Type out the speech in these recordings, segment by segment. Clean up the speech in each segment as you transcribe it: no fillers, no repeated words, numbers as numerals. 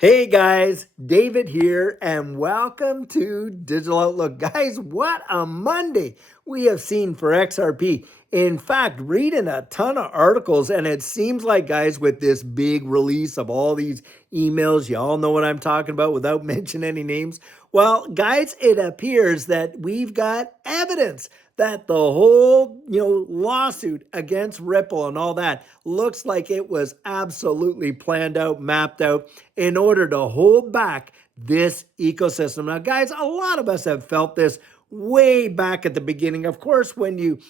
Hey guys, David here, and welcome to Digital Outlook. Guys, what a Monday we have seen for XRP. In fact, reading a ton of articles, and it seems like, guys, with this big release of all these emails, you all know what I'm talking about without mentioning any names. Well, guys, it appears that we've got evidence that the whole, lawsuit against Ripple and all that looks like it was absolutely planned out, mapped out in order to hold back this ecosystem. Now, guys, a lot of us have felt this way back at the beginning. Of course, when you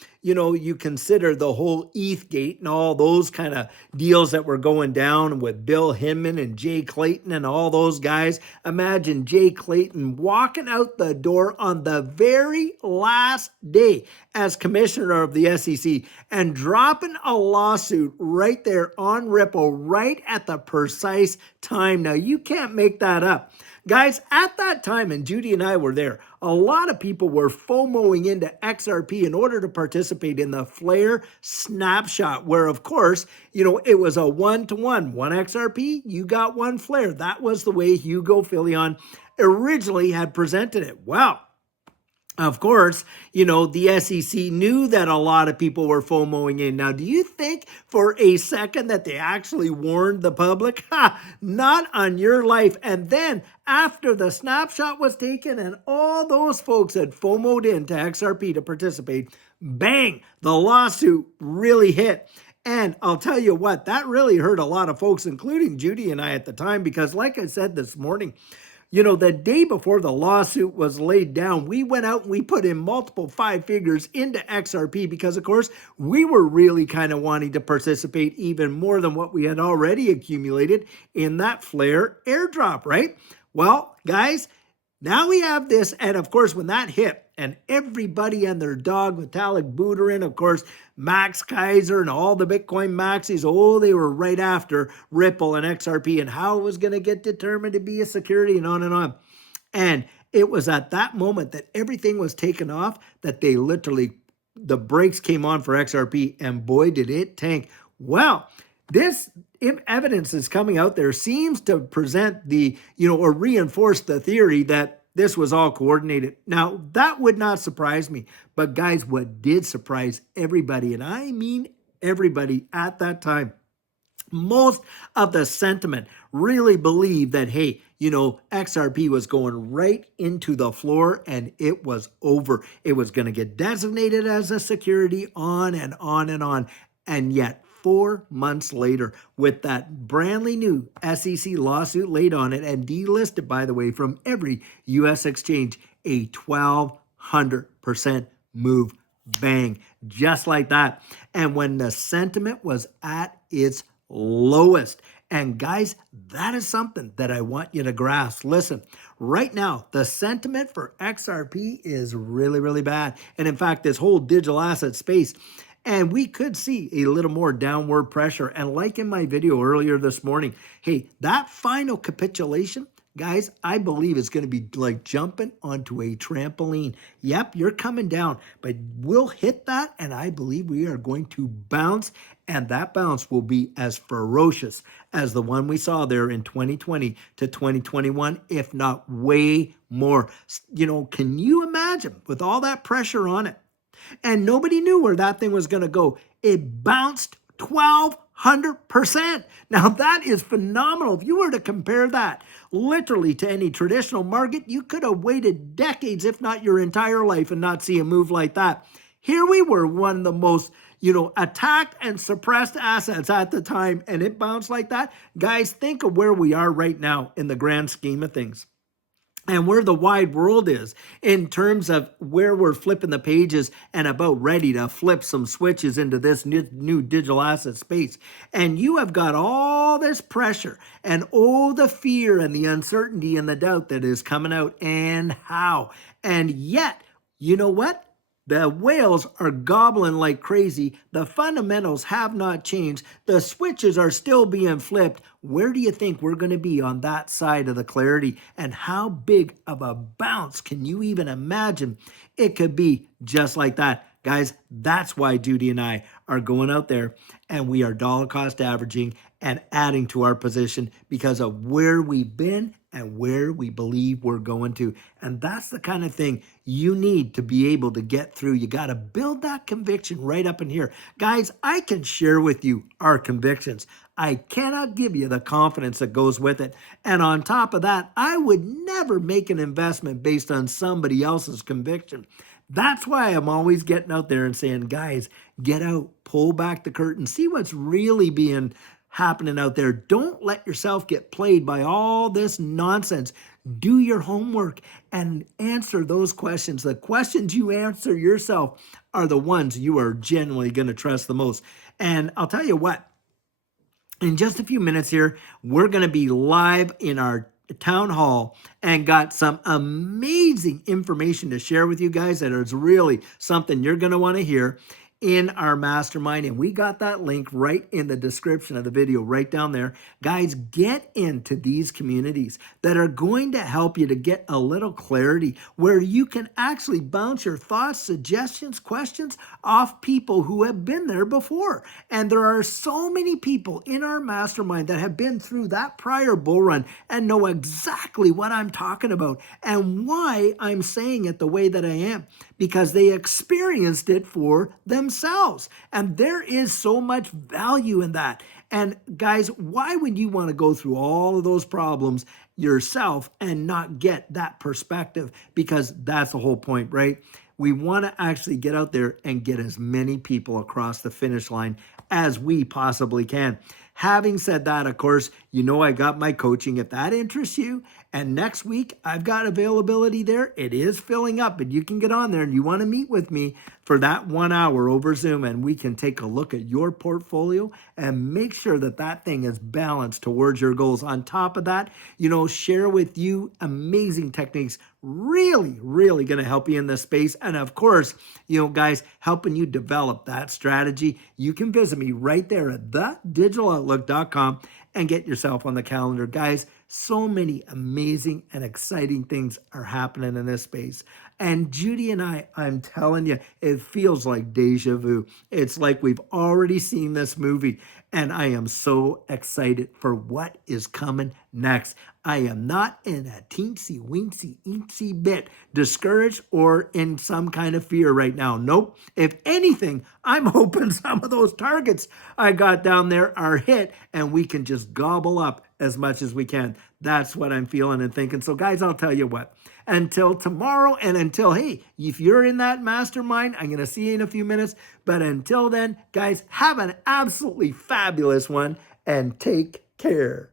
consider the whole ETH gate and all those kind of deals that were going down with Bill Hinman and Jay Clayton and all those guys. Imagine Jay Clayton walking out the door on the very last day as commissioner of the SEC and dropping a lawsuit right there on Ripple right at the precise time. Now, you can't make that up. Guys, at that time, and Judy and I were there, a lot of people were FOMOing into XRP in order to participate in the Flare snapshot, where, of course, it was a one-to-one. One XRP, you got one Flare. That was the way Hugo Philion originally had presented it. Well, of course, the SEC knew that a lot of people were FOMOing in. Now, do you think for a second that they actually warned the public? Ha! Not on your life. And then after the snapshot was taken and all those folks had FOMOed into XRP to participate, bang, the lawsuit really hit. And I'll tell you what, that really hurt a lot of folks, including Judy and I at the time, because like I said this morning, the day before the lawsuit was laid down, we went out and we put in multiple five figures into XRP because, of course, we were really kind of wanting to participate even more than what we had already accumulated in that Flare airdrop, right? Well, guys, now we have this, and of course, when that hit, and everybody and their dog, Vitalik Buterin, of course, Max Kaiser, and all the Bitcoin maxis, they were right after Ripple and XRP and how it was going to get determined to be a security and on and on. And it was at that moment that everything was taken off that they literally, the brakes came on for XRP, and boy, did it tank. Well, this evidence is coming out there seems to present or reinforce the theory that this was all coordinated. Now, that would not surprise me. But guys, what did surprise everybody, and I mean everybody at that time, most of the sentiment really believed that, hey, XRP was going right into the floor and it was over. It was going to get designated as a security on and on and on. And yet, 4 months later, with that brandly new SEC lawsuit laid on it and delisted, by the way, from every U.S. exchange, a 1,200% move. Bang, just like that. And when the sentiment was at its lowest. And guys, that is something that I want you to grasp. Listen, right now, the sentiment for XRP is really, really bad. And in fact, this whole digital asset space, and we could see a little more downward pressure. And like in my video earlier this morning, hey, that final capitulation, guys, I believe it's going to be like jumping onto a trampoline. Yep, you're coming down, but we'll hit that, and I believe we are going to bounce, and that bounce will be as ferocious as the one we saw there in 2020 to 2021, if not way more. Can you imagine with all that pressure on it? And nobody knew where that thing was going to go. It bounced 1,200%. Now, that is phenomenal. If you were to compare that literally to any traditional market, you could have waited decades, if not your entire life, and not see a move like that. Here we were, one of the most, attacked and suppressed assets at the time, and it bounced like that. Guys, think of where we are right now in the grand scheme of things, and where the wide world is in terms of where we're flipping the pages and about ready to flip some switches into this new digital asset space. And you have got all this pressure and the fear and the uncertainty and the doubt that is coming out, and how. And yet, you know what? The whales are gobbling like crazy. The fundamentals have not changed. The switches are still being flipped. Where do you think we're going to be on that side of the clarity? And how big of a bounce can you even imagine it could be just like that? Guys, that's why Judy and I are going out there and we are dollar cost averaging and adding to our position because of where we've been and where we believe we're going to. And that's the kind of thing you need to be able to get through. You got to build that conviction right up in here. Guys, I can share with you our convictions. I cannot give you the confidence that goes with it. And on top of that, I would never make an investment based on somebody else's conviction. That's why I'm always getting out there and saying, guys, get out, pull back the curtain, see what's really being happening out there. Don't let yourself get played by all this nonsense. Do your homework and answer those questions. The questions you answer yourself are the ones you are genuinely going to trust the most. And I'll tell you what, in just a few minutes here, we're going to be live in our town hall and got some amazing information to share with you guys that is really something you're going to want to hear in our mastermind. And we got that link right in the description of the video right down there. Guys, get into these communities that are going to help you to get a little clarity where you can actually bounce your thoughts, suggestions, questions off people who have been there before. And there are so many people in our mastermind that have been through that prior bull run and know exactly what I'm talking about and why I'm saying it the way that I am, because they experienced it for themselves. And there is so much value in that. And guys, why would you want to go through all of those problems yourself and not get that perspective? Because that's the whole point, right? We want to actually get out there and get as many people across the finish line as we possibly can. Having said that, of course, you know I got my coaching if that interests you. And next week, I've got availability there. It is filling up, but you can get on there and you want to meet with me for that 1 hour over Zoom, and we can take a look at your portfolio and make sure that that thing is balanced towards your goals. On top of that, share with you amazing techniques, really going to help you in this space. And of course, guys, helping you develop that strategy. You can visit me right there at thedigital.outlook.com and get yourself on the calendar. Guys, so many amazing and exciting things are happening in this space. And Judy and I'm telling you, it feels like deja vu. It's like we've already seen this movie, and I am so excited for what is coming next. I am not in a teensy weensy bit discouraged or in some kind of fear right now. Nope. If anything, I'm hoping some of those targets I got down there are hit and we can just gobble up as much as we can. That's what I'm feeling and thinking. So guys, I'll tell you what, until tomorrow and until, hey, if you're in that mastermind, I'm going to see you in a few minutes. But until then, guys, have an absolutely fabulous one and take care.